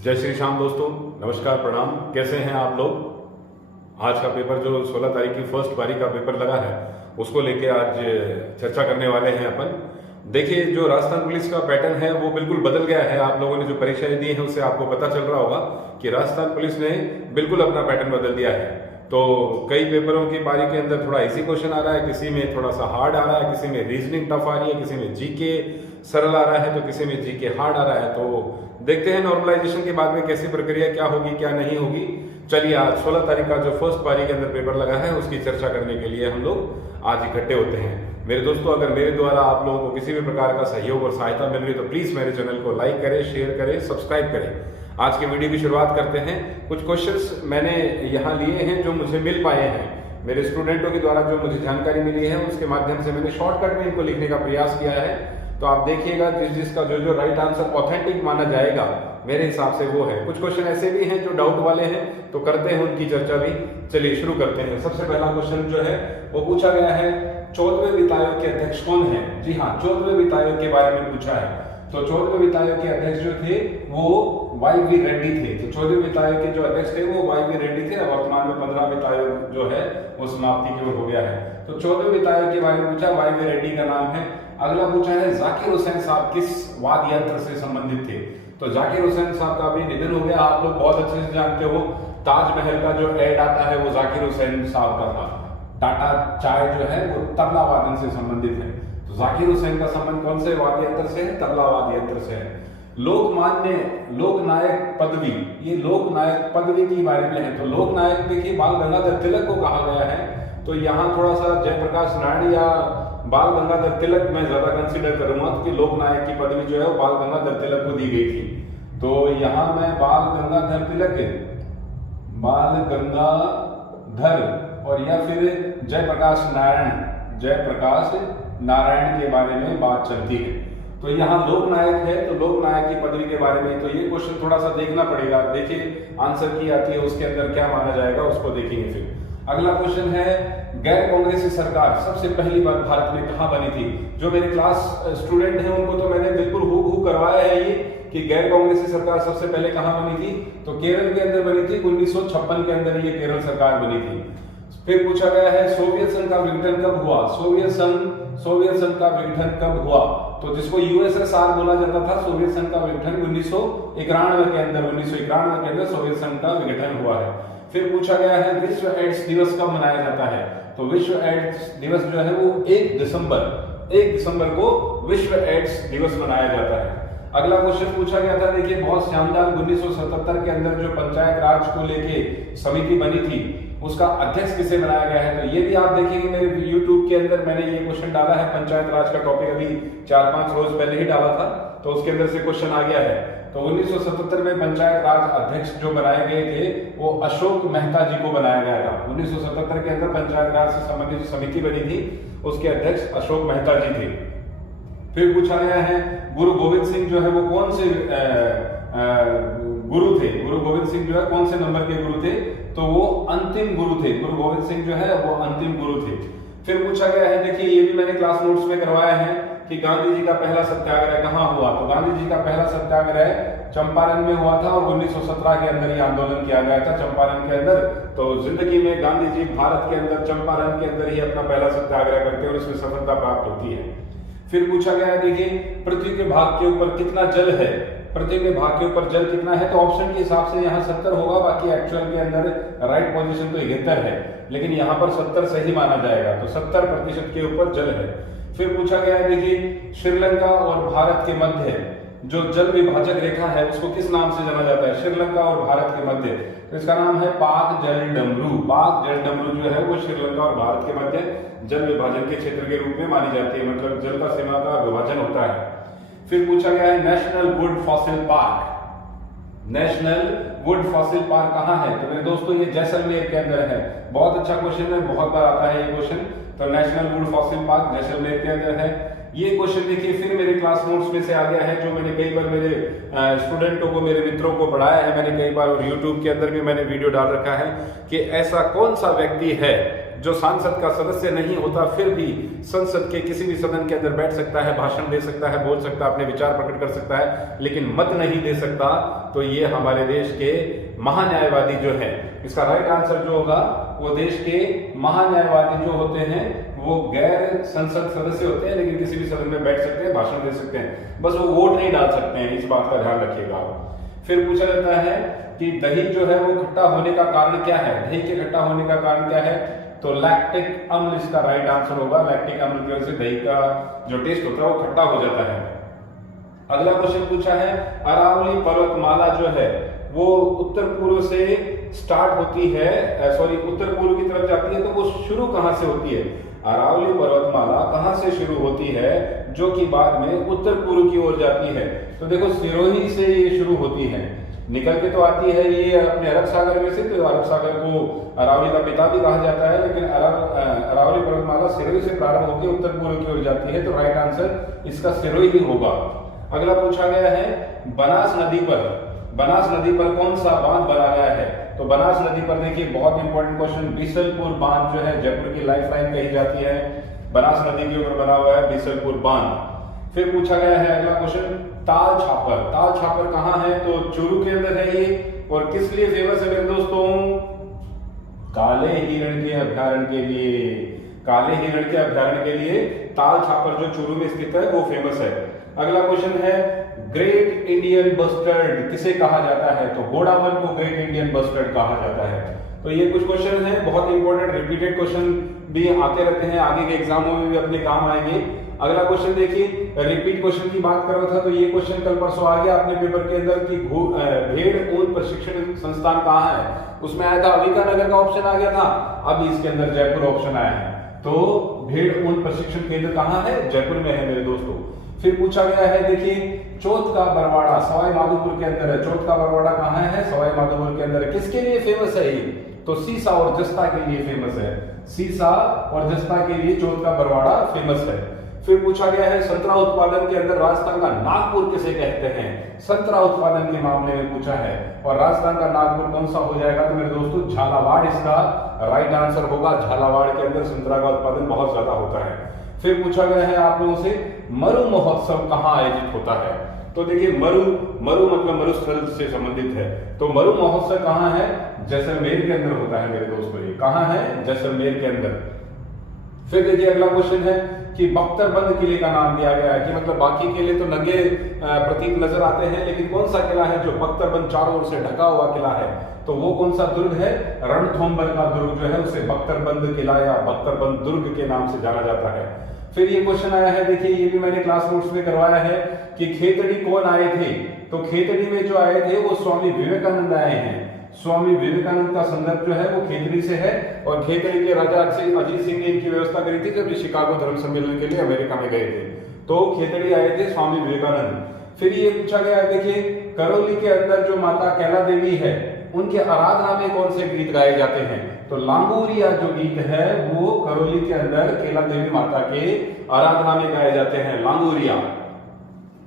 जय श्री श्याम दोस्तों, नमस्कार, प्रणाम। कैसे हैं आप लोग? आज का पेपर जो 16 तारीख की फर्स्ट पारी का पेपर लगा है उसको लेके आज चर्चा करने वाले हैं अपन। देखिए, जो राजस्थान पुलिस का पैटर्न है वो बिल्कुल बदल गया है। आप लोगों ने जो परीक्षाएं दी हैं उससे आपको पता चल रहा होगा कि राजस्थान पुलिस ने बिल्कुल अपना पैटर्न बदल दिया है। तो कई पेपरों की पारी के अंदर थोड़ा इजी क्वेश्चन आ रहा है, किसी में थोड़ा सा हार्ड आ रहा है, किसी में रीजनिंग टफ आ रही है, किसी में जीके सरल आ रहा है तो किसी में जीके हार्ड आ रहा है। तो देखते हैं नॉर्मलाइजेशन के बाद में कैसी प्रक्रिया क्या होगी क्या नहीं होगी। चलिए, आज 16 तारीख का जो फर्स्ट पारी के अंदर पेपर लगा है उसकी चर्चा करने के लिए हम लोग आज इकट्ठे होते हैं। मेरे दोस्तों, अगर मेरे द्वारा आप लोगों को किसी भी प्रकार का सहयोग और सहायता मिल रही है तो प्लीज मेरे चैनल को लाइक करें, शेयर करें, सब्सक्राइब करें। आज के वीडियो की शुरुआत करते हैं। कुछ क्वेश्चंस मैंने यहाँ लिए हैं जो मुझे मिल पाए हैं, मेरे स्टूडेंटों के द्वारा जो मुझे जानकारी मिली है उसके माध्यम से मैंने शॉर्टकट में इनको लिखने का प्रयास किया है। तो आप देखिएगा जिसका जो राइट आंसर ऑथेंटिक माना जाएगा मेरे हिसाब से वो है। कुछ क्वेश्चन ऐसे भी हैं जो डाउट वाले हैं, तो करते हैं उनकी चर्चा भी। चलिए शुरू करते हैं। सबसे पहला क्वेश्चन जो है वो पूछा गया है, 14वें वित्त आयोग के अध्यक्ष कौन है? जी हाँ, 14वें वित्त आयोग के बारे में पूछा है। तो 14वें वित्त आयोग के अध्यक्ष जो थे वो वाई.वी. रेड्डी थे। तो 14वें वित्त आयोग के जो अध्यक्ष थे वो वाई.वी. रेड्डी थे। वर्तमान में 15वां वित्त आयोग जो है वो समाप्ति की ओर हो गया है। तो 14वें वित्त आयोग के बारे में पूछा, वाई.वी. रेड्डी का नाम है। अगला पूछा है, जाकिर हुसैन साहब किस वाद्य यंत्र से संबंधित थे? तो जाकिर हुसैन साहब का अभी निधन हो गया, आप लोग बहुत अच्छे से जानते हो। ताजमहल का जो एड आता है वो जाकिर हुसैन साहब का था। टाटा चाय जो है वो तबला वादन से संबंधित है। तो जाकिर हुसैन का संबंध कौन से वाद्य यंत्र से है? तबला वाद्य यंत्र से है। लोकमान्य लोकनायक पदवी, ये लोकनायक पदवी के बारे में है। तो लोकनायक देखिए बाल गंगाधर तिलक को कहा गया है। तो यहाँ थोड़ा सा जयप्रकाश नारायण या बाल गंगाधर तिलक मैं ज्यादा कंसीडर करूंगा कि लोकनायक की पदवी जो है वो बाल गंगाधर तिलक को दी गई थी। तो यहाँ मैं बाल गंगाधर तिलक, बाल गंगाधर और या फिर जयप्रकाश नारायण के बारे में बात चलती है। तो यहाँ लोकनायक है, तो लोकनायक की पदवी के बारे में। तो ये क्वेश्चन थोड़ा सा देखना पड़ेगा। देखिए आंसर की आती है उसके अंदर क्या माना जाएगा उसको देखेंगे। फिर अगला क्वेश्चन है, गैर कांग्रेसी सरकार सबसे पहली बार भारत में कहां बनी थी? जो मेरे क्लास स्टूडेंट हैं उनको तो मैंने बिल्कुल हूबहू करवाया है ये कि गैर कांग्रेसी सरकार सबसे पहले कहां बनी थी। तो केरल के अंदर बनी थी। 1956 के अंदर ये केरल सरकार बनी थी। फिर पूछा गया है, सोवियत संघ का विघटन कब हुआ? सोवियत संघ का विघटन कब हुआ? तो जिसको यूएसएसआर बोला जाता था, सोवियत संघ का विघटन 1991 के अंदर सोवियत संघ का विघटन हुआ है। फिर पूछा गया है, विश्व एड्स दिवस कब मनाया जाता है? तो विश्व एड्स दिवस जो है वो 1 दिसंबर को विश्व एड्स दिवस मनाया जाता है। अगला क्वेश्चन पूछा गया था, देखिए बहुत शानदार, 1977 के अंदर जो पंचायत राज को लेके समिति बनी थी उसका अध्यक्ष किसे बनाया गया है? तो ये भी आप देखेंगे मेरे YouTube के अंदर मैंने ये क्वेश्चन डाला है। पंचायत राज का टॉपिक अभी 4-5 रोज पहले ही डाला था, तो उसके अंदर से क्वेश्चन आ गया है। तो 1977 में पंचायत राज अध्यक्ष जो बनाए गए थे वो अशोक मेहता जी को बनाया गया था। 1977 के अंदर पंचायत राज से संबंधित समिति बनी थी, उसके अध्यक्ष अशोक मेहता जी थे। फिर पूछा गया है, गुरु गोविंद सिंह जो है वो कौन से गुरु थे? गुरु गोविंद सिंह जो है कौन से नंबर के गुरु थे? तो वो अंतिम गुरु थे। गुरु गोविंद सिंह जो है वो अंतिम गुरु थे। फिर पूछा गया है, देखिए ये भी मैंने क्लास नोट्स में करवाया है कि गांधी जी का पहला सत्याग्रह कहाँ हुआ? तो गांधी जी का पहला सत्याग्रह चंपारण में हुआ था और 1917 के अंदर ये आंदोलन किया गया था चंपारण के अंदर। तो जिंदगी में गांधी जी भारत के अंदर चंपारण के अंदर ही अपना पहला सत्याग्रह करते हैं और इसमें सफलता प्राप्त होती है। फिर पूछा गया है, देखिए पृथ्वी के भाग के ऊपर कितना जल है? पृथ्वी के भाग के ऊपर जल कितना है? तो ऑप्शन के हिसाब से यहाँ 70 होगा, बाकी एक्चुअल के अंदर राइट पोजीशन तो 71 है, लेकिन यहाँ पर 70 सही माना जाएगा। तो 70% के ऊपर जल है। फिर पूछा गया है, देखिए श्रीलंका और भारत के मध्य जो जल विभाजक रेखा है उसको किस नाम से जाना जाता है? श्रीलंका और भारत के मध्य, तो इसका नाम है पाक जल डमरू। पाक जल डमरू जो है वो श्रीलंका और भारत के मध्य जल विभाजन के क्षेत्र के रूप में मानी जाती है, मतलब जल का सीमा का विभाजन होता है। फिर पूछा गया है, नेशनल वुड फॉसिल पार्क कहाँ है? तो मेरे दोस्तों ये जैसलमेर के अंदर है। बहुत अच्छा क्वेश्चन है, बहुत बार आता है ये क्वेश्चन। तो national would fossil park Jaisalmer के अंदर है। ये क्वेश्चन देखिए फिर मेरे क्लास नोट्स में से आ गया है, जो मैंने कई बार मेरे स्टूडेंटों को, मेरे मित्रों को पढ़ाया है मैंने कई बार, और यूट्यूब के अंदर भी मैंने वीडियो डाल रखा है कि ऐसा कौन सा व्यक्ति है जो सांसद का सदस्य नहीं होता फिर भी संसद के किसी भी सदन के अंदर बैठ सकता है, भाषण दे सकता है, बोल सकता है, अपने विचार प्रकट कर सकता है, लेकिन मत नहीं दे सकता, तो ये हमारे देश के महान्यायवादी जो है, इसका राइट आंसर जो होगा वो देश के महान्यायवादी जो होते हैं वो गैर संसद सदस्य होते हैं, लेकिन किसी भी सदन में बैठ सकते हैं, भाषण दे सकते हैं, बस वो वोट नहीं डाल सकते हैं, इस बात का ध्यान रखिएगा। फिर पूछा जाता है कि दही जो है वो खट्टा होने का कारण क्या है? दही के खट्टा होने का कारण क्या है? तो लैक्टिक अम्ल इसका राइट आंसर होगा। लैक्टिक अम्ल की वजह से दही का जो टेस्ट होता है वो खट्टा हो जाता है। अगला क्वेश्चन पूछा है, अरावली पर्वतमाला जो है वो उत्तर पूर्व से स्टार्ट होती है, उत्तर पूर्व की तरफ जाती है, तो वो शुरू कहां से होती है? अरावली पर्वतमाला कहां से शुरू होती है जो कि बाद में उत्तर पूर्व की ओर जाती है? तो देखो सिरोही से ये शुरू होती है, निकल के तो आती है ये अपने अरब सागर में से, तो अरब सागर को अरावली का पिता भी कहा जाता है, लेकिन अरावली पर्वतमाला सिरोही से प्रारंभ होकर उत्तर पूर्व की ओर जाती है, तो राइट आंसर इसका सिरोही ही होगा। अगला पूछा गया है, बनास नदी पर कौन सा बांध बना गया है? तो बनास नदी पर देखिए बहुत इंपॉर्टेंट क्वेश्चन, बीसलपुर बांध जो है जयपुर की लाइफलाइन कही जाती है, बनास नदी के ऊपर बना हुआ है बीसलपुर बांध। फिर पूछा गया है अगला क्वेश्चन, ताल छापर कहाँ है? तो चूरू के अंदर है ये, और किस लिए फेमस है मेरे दोस्तों? काले हिरण के अभ्यारण्य के लिए। काले हिरण के अभ्यारण्य के लिए ताल छापर जो चूरू में स्थित है वो फेमस है। अगला क्वेश्चन है, ग्रेट इंडियन बस्टर्ड किसे कहा जाता है? तो घोड़ावल को ग्रेट इंडियन बस्टर्ड कहा जाता है। तो ये कुछ क्वेश्चन हैं बहुत इंपॉर्टेंट, रिपीटेड क्वेश्चन भी आते रहते हैं, आगे के एग्जामों में भी अपने काम आएंगे। अगला क्वेश्चन देखिए, रिपीट क्वेश्चन की बात कर रहा था, तो ये क्वेश्चन कल परसों आ गया अपने पेपर के अंदर कि भेड़ ऊन प्रशिक्षण संस्थान कहाँ है? उसमें आया था अविका नगर का ऑप्शन आ गया था, अब इसके अंदर जयपुर ऑप्शन आया है। तो भेड़ ऊन प्रशिक्षण केंद्र कहाँ है? जयपुर में है मेरे दोस्तों। फिर पूछा गया है, देखिए चौथ का बरवाड़ा सवाई माधोपुर के अंदर है। चौथ का बरवाड़ा कहाँ है? सवाई माधोपुर के अंदर है। किसके लिए फेमस है ये? तो सीसा और जस्ता के लिए फेमस है। सीसा और जस्ता के लिए चौथ का बरवाड़ा फेमस है। फिर पूछा गया है, संतरा उत्पादन के अंदर राजस्थान का नागपुर किसे कहते हैं? संतरा उत्पादन के मामले में पूछा है, और राजस्थान का नागपुर कौन सा हो जाएगा? तो मेरे दोस्तों झालावाड़ इसका राइट आंसर होगा। झालावाड़ के अंदर संतरा का उत्पादन बहुत ज्यादा होता है। फिर पूछा गया है आप लोगों से, मरु महोत्सव कहाँ आयोजित होता है? तो देखिए मरु मतलब मरुस्थल से संबंधित है, तो मरु महोत्सव कहाँ है? जैसलमेर के अंदर होता है मेरे दोस्तों। ये कहाँ है? जैसलमेर के अंदर। फिर देखिए अगला क्वेश्चन है कि बख्तरबंद किले का नाम दिया गया है, कि मतलब बाकी किले तो नंगे प्रतीक नजर आते हैं, लेकिन कौन सा किला है जो बख्तरबंद चारों ओर से ढका हुआ किला है? तो वो कौन सा दुर्ग है? रणथंभौर का दुर्ग जो है उसे बख्तरबंद किला या बख्तरबंद दुर्ग के नाम से जाना जाता है। फिर ये क्वेश्चन आया है, देखिए ये भी मैंने क्लास नोट्स में करवाया है कि खेतड़ी कौन आए थे? तो खेतड़ी में जो आए थे वो स्वामी विवेकानंद आए हैं। स्वामी विवेकानंद का संदर्भ जो है वो खेतड़ी से है, और खेतड़ी के राजा अजीत सिंह ने इनकी व्यवस्था करी थी जब ये शिकागो धर्म सम्मेलन के लिए अमेरिका में गए थे, तो खेतड़ी आए थे स्वामी विवेकानंद। फिर ये पूछा गया, देखिए करौली के अंदर जो माता कैला देवी है उनके आराधना में कौन से गीत गाए जाते हैं? तो लांगूरिया जो गीत है वो करौली के अंदर कैला देवी माता के आराधना में गाए जाते हैं, लांगूरिया।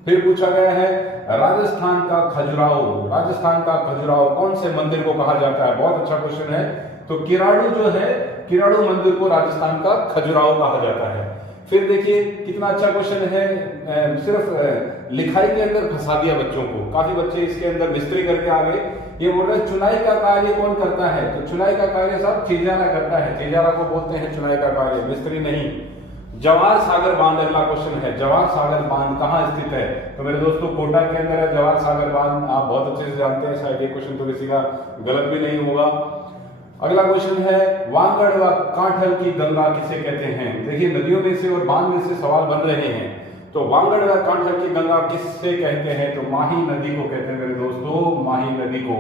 फिर पूछा गया है, राजस्थान का खजुराहो कौन से मंदिर को कहा जाता है? बहुत अच्छा क्वेश्चन है। तो किराड़ू जो है, किराड़ू मंदिर को राजस्थान का खजुराहो कहा जाता है। फिर देखिए कितना अच्छा क्वेश्चन है, सिर्फ लिखाई के अंदर फंसा दिया बच्चों को, काफी बच्चे इसके अंदर मिस्त्री करके आ गए। ये बोल रहे चुनाई का कार्य कौन करता है? तो चुनाई का कार्य साहब चिजारा करता है, चिजारा को बोलते हैं चुनाई का कार्य, मिस्त्री नहीं। जवाहर सागर बांध अगला क्वेश्चन है, जवाहर सागर बांध कहाँ स्थित है? तो मेरे दोस्तों कोटा के अंदर है जवाहर सागर बांध, आप बहुत अच्छे से जानते हैं, शायद ये क्वेश्चन तो किसी का गलत भी नहीं होगा। अगला क्वेश्चन है, वांगड़ व कांठल की गंगा किसे कहते हैं? देखिए नदियों में से और बांध में से सवाल बन रहे हैं, तो वांगड़ व कांठल की गंगा किससे कहते हैं? तो माही नदी को कहते हैं मेरे दोस्तों, माही नदी को।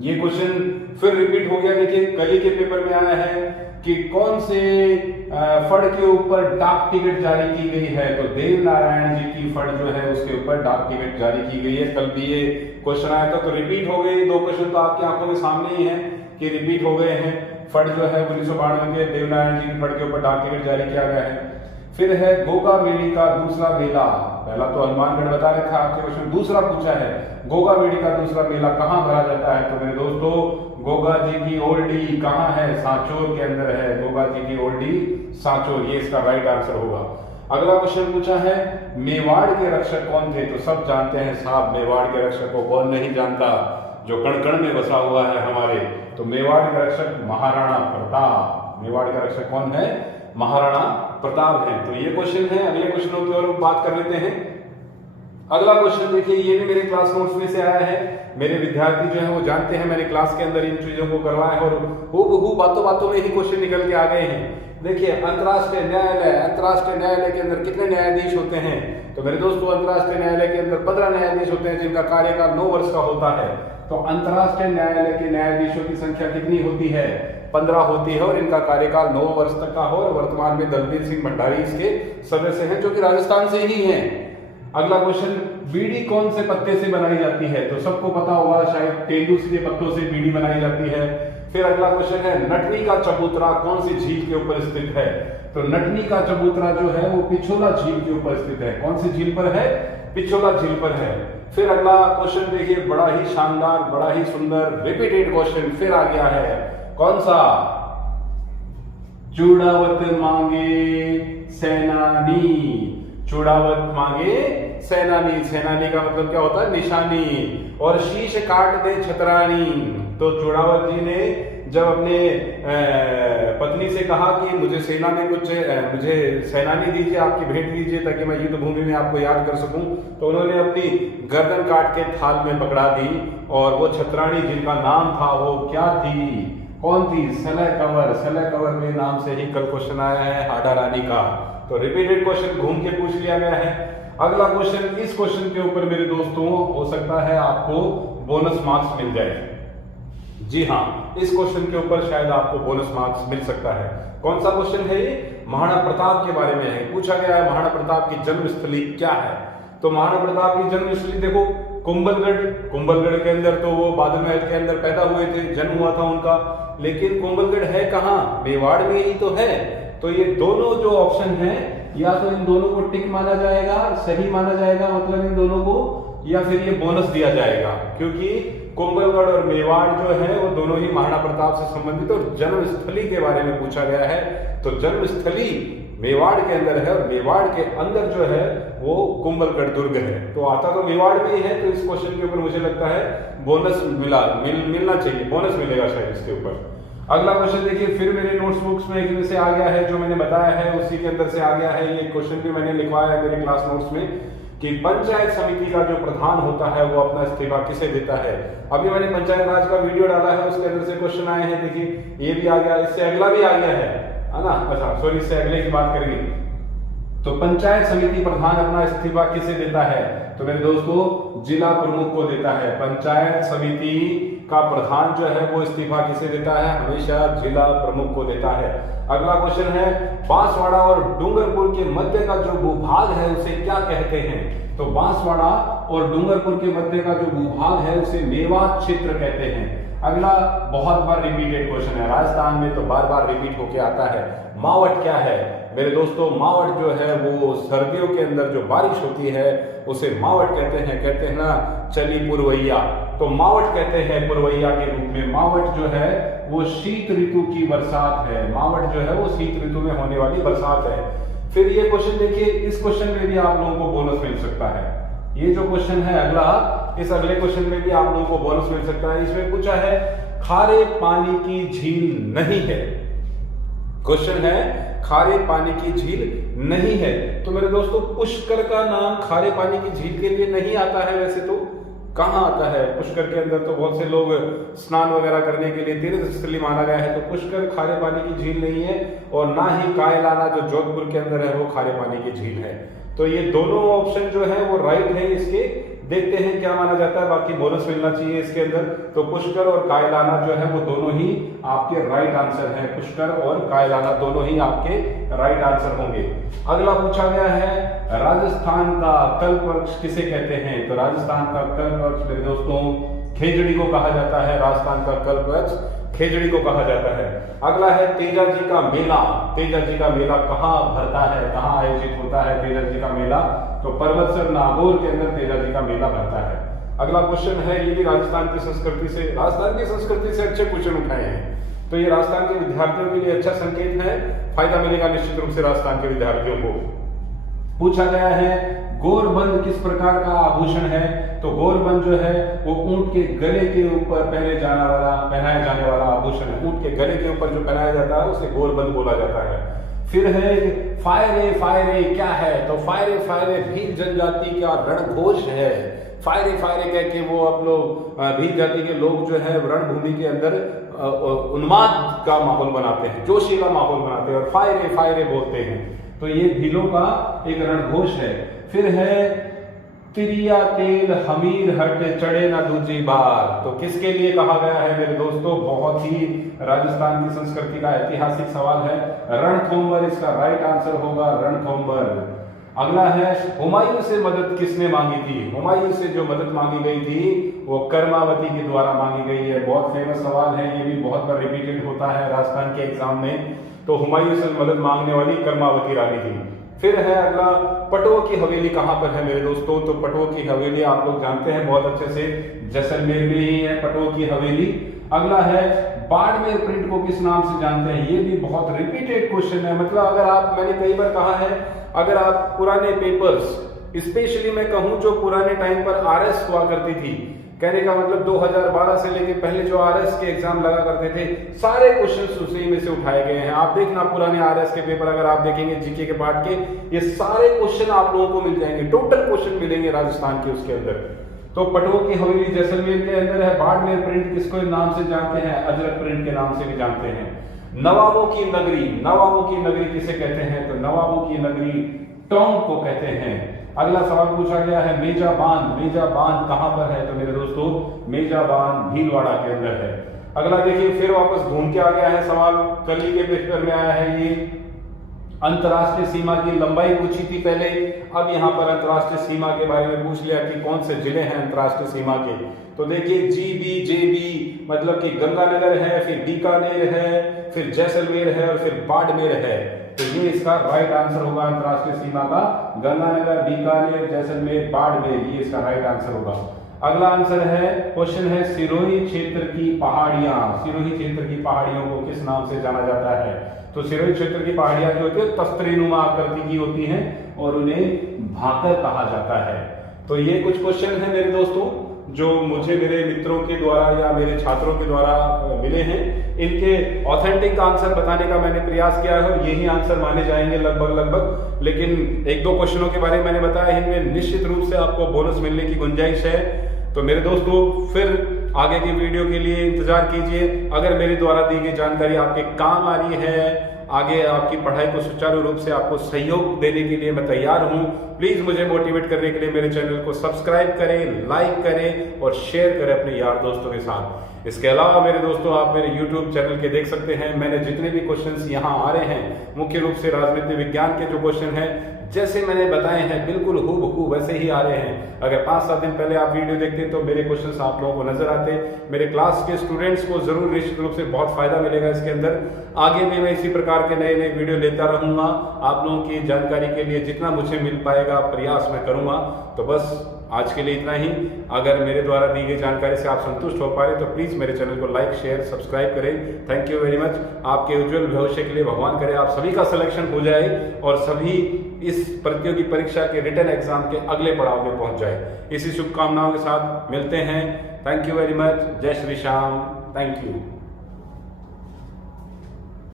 ये क्वेश्चन फिर रिपीट हो गया, देखिए कल ही के पेपर में आया है कि कौन से फड़ के ऊपर डाक टिकट जारी की गई है? तो देव नारायण जी की फड़ जो है उसके ऊपर डाक टिकट जारी की गई है। कल भी ये क्वेश्चन आया था, तो रिपीट हो गए। दो क्वेश्चन तो आपकी आंखों में सामने ही है कि रिपीट हो गए हैं। फड़ जो है 1992 के देव नारायण जी की फड़ के ऊपर डाक टिकट जारी किया गया है। फिर है गोगा मेड़ी का दूसरा मेला, पहला तो हनुमानगढ़ बता रहे थे आपके क्वेश्चन, दूसरा पूछा है गोगा मेड़ी का दूसरा मेला कहाँ भरा जाता है? तो मेरे दोस्तों गोगा जी की ओल्डी कहाँ है? सांचौर के अंदर है। गोगा जी की ओल्डी सांचौर, ये इसका राइट आंसर होगा। अगला क्वेश्चन पूछा है मेवाड़ के रक्षक कौन थे? तो सब जानते हैं साहब, मेवाड़ के रक्षक को कौन नहीं जानता, जो कण कण में बसा हुआ है हमारे। तो मेवाड़ के रक्षक महाराणा प्रताप। मेवाड़ के रक्षक कौन है? महाराणा प्रताप है। तो ये क्वेश्चन है। अगले क्वेश्चनों की ओर बात कर लेते हैं। अगला क्वेश्चन देखिए, ये भी मेरे क्लास नोट्स में से आया है। मेरे विद्यार्थी जो है वो जानते हैं मैंने क्लास के अंदर इन चीजों को करवाया है और हूबहू बातों बातों में ही क्वेश्चन निकल के आ गए हैं। देखिए, अंतर्राष्ट्रीय न्यायालय के अंदर कितने न्यायाधीश होते हैं? तो मेरे दोस्तों, अंतर्राष्ट्रीय न्यायालय के अंदर 15 न्यायाधीश होते हैं जिनका कार्यकाल 9 वर्ष का होता है। तो अंतर्राष्ट्रीय न्यायालय के न्यायाधीशों की संख्या कितनी होती है? 15 होती है और इनका कार्यकाल 9 वर्ष तक का हो। और वर्तमान में दलबीर सिंह भंडारी इसके सदस्य हैं जो कि राजस्थान से ही हैं। अगला क्वेश्चन, बीड़ी कौन से पत्ते से बनाई जाती है? तो सबको पता होगा शायद, तेंदुए के पत्तों से बीड़ी बनाई जाती है। फिर अगला क्वेश्चन है नटनी का चबूतरा कौन सी झील के ऊपर स्थित है? तो नटनी का चबूतरा जो है वो पिछोला झील के ऊपर स्थित है। कौन सी झील पर है? पिछोला झील पर है। फिर अगला क्वेश्चन देखिए, बड़ा ही शानदार, बड़ा ही सुंदर रिपीटेड क्वेश्चन फिर आ गया है। कौन सा? चूड़ावत मांगे सेनानी। चूड़ावत मांगे सेनानी। सेनानी का मतलब क्या होता है? निशानी। और शीश काट दे छतरानी। तो चूड़ावत जी ने जब अपने पत्नी से कहा कि मुझे सेना में कुछ मुझे सेनानी दीजिए, आपकी भेंट दीजिए ताकि मैं युद्ध भूमि में आपको याद कर सकूं, तो उन्होंने अपनी गर्दन काट के थाल में पकड़ा दी। और वो छतरानी जिनका नाम था वो क्या थी? कौन थी? सलह कंवर। सलह कंवर में नाम से ही कल क्वेश्चन आया है हाडा रानी का। तो रिपीटेड क्वेश्चन घूम के पूछ लिया गया है। अगला क्वेश्चन, इस क्वेश्चन के ऊपर मेरे दोस्तों हो सकता है आपको बोनस मार्क्स मिल जाए। जी हाँ, इस क्वेश्चन के ऊपर शायद आपको बोनस मार्क्स मिल सकता है। कौन सा क्वेश्चन है ये? महाराणा प्रताप के बारे में है। पूछा गया है महाराणा प्रताप की जन्मस्थली क्या है? तो महाराणा प्रताप की जन्मस्थली देखो कुंभलगढ़। कुंभलगढ़ के अंदर तो वो बादल महल के अंदर पैदा हुए थे, जन्म हुआ था उनका। लेकिन कुंभलगढ़ है कहाँ? मेवाड़ में ही तो है। तो ये दोनों जो ऑप्शन है, या तो इन दोनों को टिक माना जाएगा, सही माना जाएगा मतलब इन दोनों को, या फिर ये बोनस दिया जाएगा, क्योंकि कुंभलगढ़ और मेवाड़ जो है वो दोनों ही महाराणा प्रताप से संबंधित और जन्मस्थली के बारे में पूछा गया है। तो जन्मस्थली मेवाड़ के अंदर है और मेवाड़ के अंदर जो है वो कुंभलगढ़ दुर्ग है। तो आता तो मेवाड़ में ही है। तो इस क्वेश्चन के ऊपर मुझे लगता है बोनस मिलना चाहिए, बोनस मिलेगा शायद इसके ऊपर। अगला क्वेश्चन देखिए, फिर मेरे नोट्स बुक्स में एक से आ गया है, जो मैंने बताया है उसी के अंदर से आ गया है। ये क्वेश्चन भी मैंने लिखवाया है मेरे क्लास नोट्स में कि पंचायत समिति का जो प्रधान होता है वो अपना इस्तीफा किसे देता है। अभी मैंने पंचायत राज का वीडियो डाला है, उसके अंदर से क्वेश्चन आए हैं। देखिए, ये भी आ गया, इससे अगला भी आ गया है ना? अच्छा सॉरी, इससे अगले की बात करेंगे। तो पंचायत समिति प्रधान अपना इस्तीफा किसे देता है? तो मेरे दोस्तों, जिला प्रमुख को देता है। पंचायत समिति का प्रधान जो है वो इस्तीफा किसे देता है? हमेशा जिला प्रमुख को देता है। अगला क्वेश्चन है, बांसवाड़ा और डूंगरपुर के मध्य का जो भूभाग है उसे क्या कहते हैं? तो बांसवाड़ा और डूंगरपुर के मध्य का जो भूभाग है उसे मेवात क्षेत्र कहते हैं। अगला बहुत बार रिपीटेड क्वेश्चन है, राजस्थान में तो बार बार रिपीट होके आता है। मावट क्या है? मेरे दोस्तों, मावट जो है वो सर्दियों के अंदर जो बारिश होती है उसे मावट कहते हैं ना, चली पुरवैया। तो मावट कहते हैं पुरवैया के रूप में। मावट जो है वो शीत ऋतु की बरसात है। मावट जो है वो शीत ऋतु में होने वाली बरसात है। फिर ये क्वेश्चन देखिए, इस क्वेश्चन में भी आप लोगों को बोनस मिल सकता है। ये जो क्वेश्चन है अगला, इस अगले क्वेश्चन में भी आप लोगों को बोनस मिल सकता है। इसमें पूछा है खारे पानी की झील नहीं है। क्वेश्चन है खारे पानी की झील नहीं है। तो मेरे दोस्तों, पुष्कर का नाम खारे पानी की झील के लिए नहीं आता है। वैसे तो कहाँ आता है? पुष्कर के अंदर तो बहुत से लोग स्नान वगैरह करने के लिए तीर्थ स्थली माना गया है। तो पुष्कर खारे पानी की झील नहीं है और ना ही कायलाना जो जोधपुर के अंदर है वो खारे पानी की झील है। तो ये दोनों ऑप्शन जो है वो राइट है इसके। देखते हैं क्या माना जाता है, बाकी बोनस मिलना चाहिए इसके अंदर। तो पुष्कर और कायलाना जो है वो दोनों ही आपके राइट आंसर है। पुष्कर और कायलाना दोनों ही आपके राइट आंसर होंगे। अगला पूछा गया है, राजस्थान का कल्पवृक्ष किसे कहते हैं? तो राजस्थान का कल्पवृक्ष मेरे दोस्तों खेजड़ी को कहा जाता है। राजस्थान का कल्पवृक्ष खेजड़ी को कहा जाता है। अगला है तेजा जी का मेला। तेजा जी का मेला कहाँ भरता है, कहाँ आयोजित होता है तेजा जी का मेला? तो पर्वतसर नागौर के अंदर तेजा जी का मेला भरता है। अगला क्वेश्चन है, ये भी राजस्थान की संस्कृति से अच्छे क्वेश्चन उठाए हैं, तो ये राजस्थान के विद्यार्थियों के लिए अच्छा संकेत है, फायदा मिलेगा निश्चित रूप से राजस्थान के विद्यार्थियों को। पूछा गया है गोरबंद किस प्रकार का आभूषण है, तो गोरबंद जो है वो ऊंट के गले के ऊपर पहनाया जाने वाला आभूषण है। ऊंट के गले के ऊपर जो पहनाया जाता है उसे गोरबंद बोला जाता है। फिर है फायरे फायरे क्या है, तो फायरे फायरे भील जनजाति का रणघोष है। फायरे फायरे कह के वो आप लोग भील जाति के लोग जो है रणभूमि के अंदर उन्माद का माहौल बनाते हैं, जोशीला माहौल बनाते हैं और फायरे फायरे बोलते हैं, तो ये भीलों का एक रणघोष है। फिर है तिरिया तेल हमीर हट चढ़े ना दूसरी बार, तो किसके लिए कहा गया है मेरे दोस्तों, बहुत ही राजस्थान की संस्कृति का ऐतिहासिक सवाल है। रणथंभौर इसका राइट आंसर होगा, रणथंभौर। अगला है हुमायूं से मदद किसने मांगी थी, हुमायूं से जो मदद मांगी गई थी वो कर्मावती के द्वारा मांगी गई है। बहुत फेमस सवाल है, ये भी बहुत बार रिपीटेड होता है राजस्थान के एग्जाम में, तो हुमायूं से मदद मांगने वाली कर्मावती रानी थी। फिर है अगला पटो की हवेली कहां पर है मेरे दोस्तों, तो पटो की हवेली आप लोग जानते हैं बहुत अच्छे से, जैसलमेर में ही है पटो की हवेली। अगला है बाड़मेर प्रिंट को किस नाम से जानते हैं, ये भी बहुत रिपीटेड क्वेश्चन है। मतलब अगर आप, मैंने कई बार कहा है, अगर आप पुराने पेपर्स, स्पेशली मैं कहूं जो पुराने टाइम पर आरएस हुआ करती थी, कहने का मतलब 2012 से लेके पहले जो आरएस के एग्जाम लगा करते थे, सारे क्वेश्चंस उसी में से उठाए गए हैं। आप देखना पुराने आरएस के पेपर अगर आप देखेंगे जीके के पार्ट के, ये सारे क्वेश्चन आप लोगों को मिल जाएंगे, टोटल क्वेश्चन मिलेंगे राजस्थान के उसके अंदर। तो पटो की हवेली जैसलमेर के अंदर है। बाड़मेर प्रिंट किसको नाम से जानते हैं, अजरक प्रिंट के नाम से भी जानते हैं। नवाबों की नगरी किसे कहते हैं, तो नवाबों की नगरी टोंक को कहते हैं। अगला सवाल पूछा गया है मेजा बांध कहां पर है, तो मेरे दोस्तों मेजा बांध भीलवाड़ा के अंदर है। अगला देखिए, फिर वापस घूम के आ गया है सवाल, कल ही के पेपर में आया है ये। अंतरराष्ट्रीय सीमा की लंबाई पूछी थी पहले, अब यहाँ पर अंतरराष्ट्रीय सीमा के बारे में पूछ लिया कि कौन से जिले हैं अंतरराष्ट्रीय सीमा के। तो देखिए JB मतलब कि गंगानगर है, फिर बीकानेर है, फिर जैसलमेर है और फिर बाड़मेर है, तो ये इसका राइट आंसर होगा। अंतरराष्ट्रीय सीमा का गंगानगर, बीकानेर, जैसलमेर, बाड़मेर, ये इसका राइट आंसर होगा। अगला आंसर है, क्वेश्चन है सिरोही क्षेत्र की पहाड़ियों को किस नाम से जाना जाता है, तो सिरोही क्षेत्र की पहाड़ियां जो होती है तस्तरीनुमा आकृति की होती हैं और उन्हें भाकर कहा जाता है। तो ये कुछ क्वेश्चन है मेरे दोस्तों जो मुझे मेरे मित्रों के द्वारा या मेरे छात्रों के द्वारा मिले हैं, इनके ऑथेंटिक आंसर बताने का मैंने प्रयास किया है, यही आंसर माने जाएंगे लगभग, लेकिन एक दो क्वेश्चनों के बारे में मैंने बताया, इनमें निश्चित रूप से आपको बोनस मिलने की गुंजाइश है। तो मेरे दोस्तों फिर आगे की वीडियो के लिए इंतजार कीजिए। अगर मेरे द्वारा दी गई जानकारी आपके काम आ रही है, आगे आपकी पढ़ाई को सुचारू रूप से आपको सहयोग देने के लिए मैं तैयार हूं। प्लीज मुझे मोटिवेट करने के लिए मेरे चैनल को सब्सक्राइब करें, लाइक करें और शेयर करें अपने यार दोस्तों के साथ। इसके अलावा मेरे दोस्तों आप मेरे YouTube चैनल के देख सकते हैं, मैंने जितने भी क्वेश्चंस यहाँ आ रहे हैं मुख्य रूप से राजनीति विज्ञान के जो क्वेश्चन हैं जैसे मैंने बताए हैं बिल्कुल हूबहू वैसे ही आ रहे हैं। अगर 5-7 दिन पहले आप वीडियो देखते तो मेरे क्वेश्चंस आप लोगों को नजर आते। मेरे क्लास के स्टूडेंट्स को जरूर निश्चित रूप से बहुत फायदा मिलेगा इसके अंदर। आगे भी मैं इसी प्रकार के नए नए वीडियो लेता रहूंगा, आप लोगों की जानकारी के लिए जितना मुझे मिल पाएगा प्रयास मैं करूंगा। तो बस आज के लिए इतना ही। अगर मेरे द्वारा दी गई जानकारी से आप संतुष्ट हो पा रहे तो प्लीज मेरे चैनल को लाइक शेयर सब्सक्राइब करें। Thank you very much. आपके उज्जवल भविष्य के लिए भगवान करे आप सभी का सिलेक्शन हो जाए और सभी इस प्रतियोगी परीक्षा के रिटन एग्जाम के अगले पड़ाव में पहुंच जाए। इसी शुभकामनाओं के साथ मिलते हैं। Thank you very much. जय श्री श्याम। Thank you.